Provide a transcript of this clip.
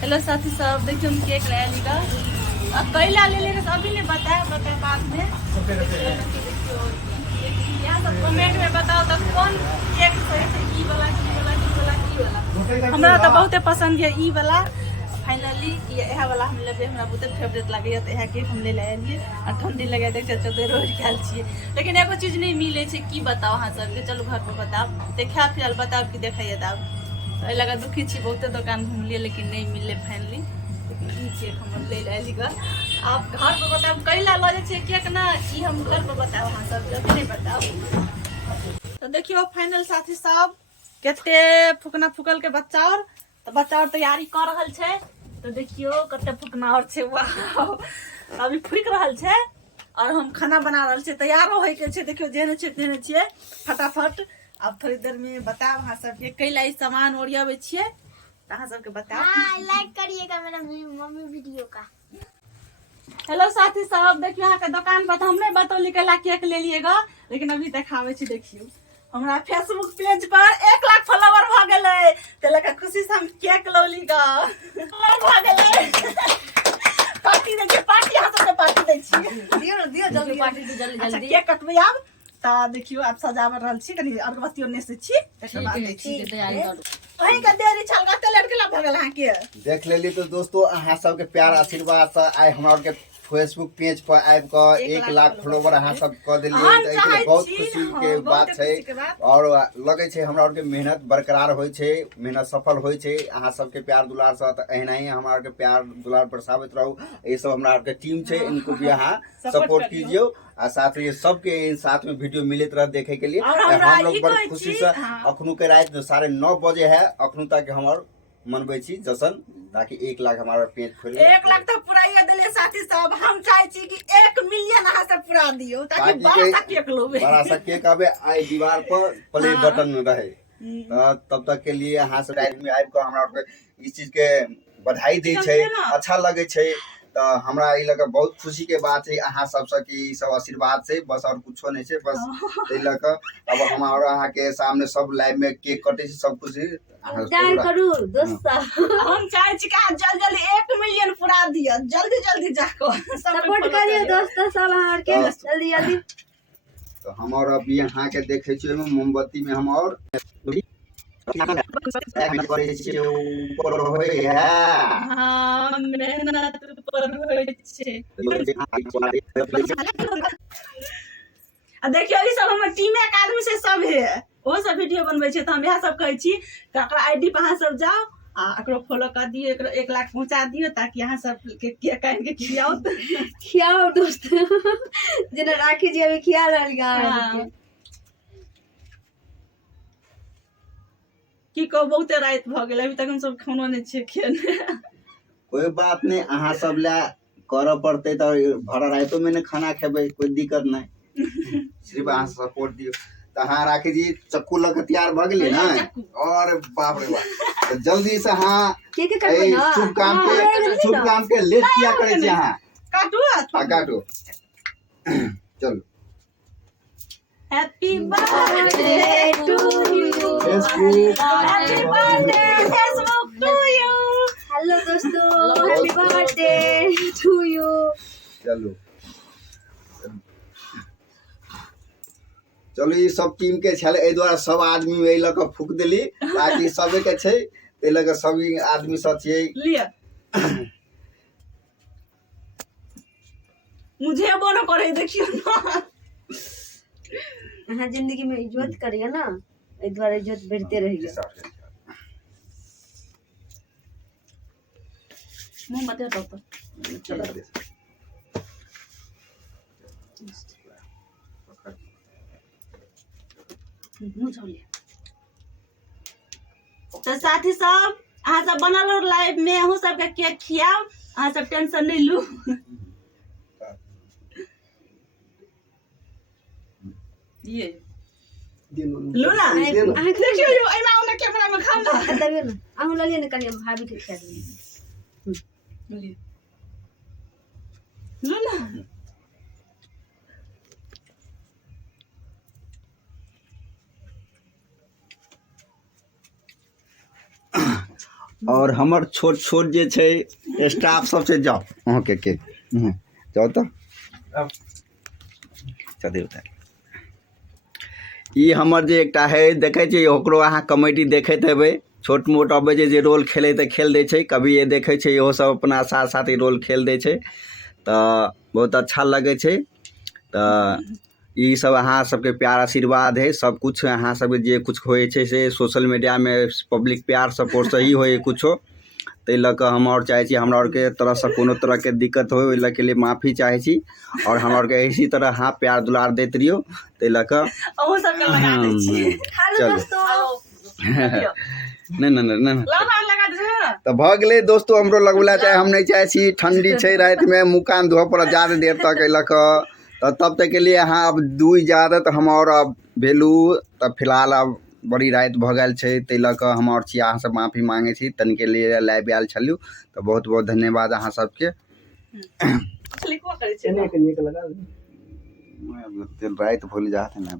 Hello साथी सब, देखिए हम केक ले लीगा। अब कैला ले लेने से अभी नहीं बताया बाद में। यहाँ सब कमेंट में बताओ तो कौन केक सही से ई वाला की वाला की वाला की वाला। हमरा तो बहुते पसंद है ई वाला। फाइनली यह वाला हम लेबे, हमरा बहुते फेवरेट लगे तो यह केक हम ले लिए। और ठंडी लगे देख चलते रोज खाल छिए, लेकिन एगो चीज नहीं मिले छे। की बताओ अहाँ सबके, चलो घर पर बताओ। देखा फिलहाल बताओ कि देखिए तब तो लगा दुखी छी। बहुते दुकान घूम लिए लेकिन नहीं मिले फाइनली। केक हम ले ली ग। आप घर पर बताओ कैला लो जे केक ना, ई हम घर पर बताओ अहाँ सब नहीं बताओ। तो देखियो फाइनल साथी सब केते फुकना फुकल के बच्चा और तो बच्चा और तैयारी कर रहल छे। तो देखियो कते फुकना और छे, वाह अभी फुक रहल छे और हम खाना बना रहल छे। तैयारो होय के छे, देखियो जेने छे तेने छे फटाफट। अब थोड़ी देर में बताओ अहाँ सबके कैला ई सामान ओरियाबे छिए तो अहाँ सबके बताओ। हां, लाइक करिएगा मेरा मम्मी वीडियो का। हेलो साथी सब, देखियो अहाँ के दुकान पर हम नहीं बतौली कैला केक ले लिएगा, लेकिन अभी देखावे छी। देखियो हमरा फेसबुक पेज पर 1 लाख फॉलोवर भ गेलै, तेला के खुशी से हम केक लौली ग। भ गेलै पार्टी दे छी, पार्टी हाथ से पार्टी दे छी। दियो दियो जल्दी पार्टी दे, जल्दी जल्दी केक कटबै आब। ता देखियो आप सजाव रहल छी, कनी अगरबत्ती ओने से छी तकर बाद दे छी तैयारी करू। अही के देरी छल ग तेल लड़के ला भ गेल अहाँ के देख लेली। तो दोस्तों अहाँ सबके प्यार आशीर्वाद से आइ हमरा के फेसबुक पेज पर आबि क 1 लाख फॉलोवर अहाँ सब क देलिए, तो एके बहुत खुशी के बात छै। और लगे छै हमरा के मेहनत बरकरार होय छै, मेहनत सफल होय छै अहाँ सबके प्यार दुलार से। त एहना ही हमरा के प्यार दुलार बरसावत रहू। ये सब हमरा के टीम छै, इनको भी अहाँ सपोर्ट कीजिए। और साथ ही सबके साथ में वीडियो मिलत रह देखे के लिए। हम लोग बड़ खुशी से अखनू के रात 9:30 बजे है, अखनू तक हमर मनबै छी जशन, ताकि 1 लाख हमारा पेज खोल 1 लाख तो पूरा ये दिले साथी सब। हम चाहे छी कि 1 मिलियन अहाँ से पूरा दियो, ताकि बड़ा सा केक लोबे, बड़ा सा केक आवे आई दीवार पर प्ले बटन में रहे। तब तक के लिए अहाँ से डायरेक्ट में आबि के हमरा के इस चीज के बधाई दै छै, अच्छा लगे छै। तो हमरा ई लगा बहुत खुशी के बात है अहाँ सब से कि सब आशीर्वाद से, बस और कुछो नहीं छै। बस तै लगा अब हमारा अहाँ के सामने सब लाइव में केक कटे छै, सब कुछ इंतजार करू दोस्त। हम चाहे छी कि जल्दी जल्दी 1 मिलियन पूरा दिया, जल्दी जल्दी जाको सपोर्ट करियो दोस्तों सब हमार के जल्दी जल्दी। तो हम और अभी यहाँ के देखे छियै मोमबत्ती में हम और मेहनत करे छियै ऊपर होय है। हां मेहनत ऊपर होय छै। आ देखियो ई सब हमर टीम के आदमी से सब है, वो सब वीडियो बनबै छै। त हम यह सब कहै छी एकरा आईडी पे अहाँ सब जाओ आ एकरो फॉलो कर दियो, एकरो 1 लाख पहुंचा दियो, ताकि अहाँ सब के केक काट के खियाओ खियाओ दोस्त। जेना राखी जी अभी खिया रहल गा की को बहुते रात भ गेल, अभी तक हम सब खानो नहीं छे खेने। कोई बात नहीं, अहाँ सब ला करऽ पड़ते तो भरा रातो में ने खाना खेबै, कोई दिक्कत नहीं। सिर्फ अहाँ सपोर्ट दियो। तो हाँ राखी जी चक्कू लग तैयार भ गेली ना, और बाप रे बाप। तो जल्दी से हाँ शुभ काम के लेट किया करे छी अहाँ। काटू काटू चलो। Happy birthday to you, happy birthday Facebook to you. Hello दोस्तों, हैप्पी बर्थडे टू यू। चलो चलो ये सब टीम के छल, ए द्वारा सब आदमी ए लक फूक देली, ताकि सबे के छै ए लक सभी आदमी सब छिए लिया। मुझे बोलो करे देखियो ना, अहाँ जिंदगी में इज्जत करिए ना, ए द्वारा इज्जत बढ़ते रहिए। मुंह मत दो तो तो साथी सब अहाँ सब बनल और लाइव में अहू सब के केक खियाओ, अहाँ सब टेंशन नहीं लू। ये लो ना देखियो यो एना ओना कैमरा में खा ना तबे ना अहू लगे ना कनी भाभी के खिया दे। लो ना और हमर छोट छोट जे छै स्टाफ सब से जाओ अहाँ के जाओ तो चलिए उतार ई हमर जे एकटा है देखे छै ओकरो अहाँ कमेटी देखैत हेबै छोट मोट अबै छै जे रोल खेलै तऽ खेल दै छै कभी ये देखै छै इहो सब अपना साथ साथ रोल खेल दै छै तऽ बहुत अच्छा लगै छै तऽ ई सब अहाँ सबके प्यार आशीर्वाद है सब कुछ अहाँ सब जे कुछ होइ छै से सोशल मीडिया में पब्लिक प्यार सपोर्ट से ही होइ कुछो ताहि लऽ कऽ हम और चाहै छी हमरा आरके तरफसँ कोनो तरहके दिक्कत होइ ओहि लऽ के लिए माफ़ी चाहै छी और हमरा आरके इसी तरह अहाँ प्यार दुलार दैत रहियो ताहि लऽ कऽ अहूँ सबके लगा दै छी हेलो दोस्तों नहीं लगा दे तो भऽ गेलै दोस्तों हमरो लगुला चाहे हम नहीं चाहे छी ठंडी छै रात में मुँह कान धोअ पड़त ज़्यादा देर तक अइ लऽ कऽ तो तब तक के लिए अहाँ अब दू इजाजत हम और अब भेलू तब फिलहाल अब बड़ी रात भऽ गेल छै ताहि लऽ कऽ हम और छी अहाँ सब माफ़ी मांगे छी तनिके लिए लाइव आयल छलू तो बहुत बहुत धन्यवाद अहाँ सबके क्लिको करै छै रात भूल जाते ना